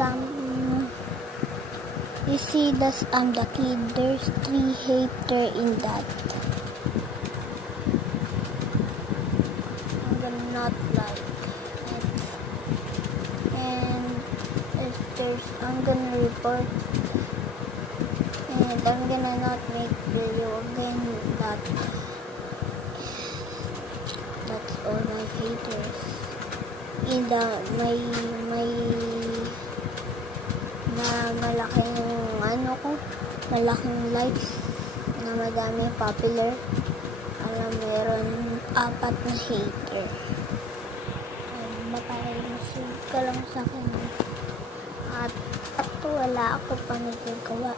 You see this, I'm the kid. There's 3 hater in that. I'm gonna not like it. And if I'm gonna report. And I'm gonna not make video again. That's all my haters. In the malaking likes na madami popular. Meron 4 na hater. Makainusog ka lang sa akin. At wala ako pa nagagawa.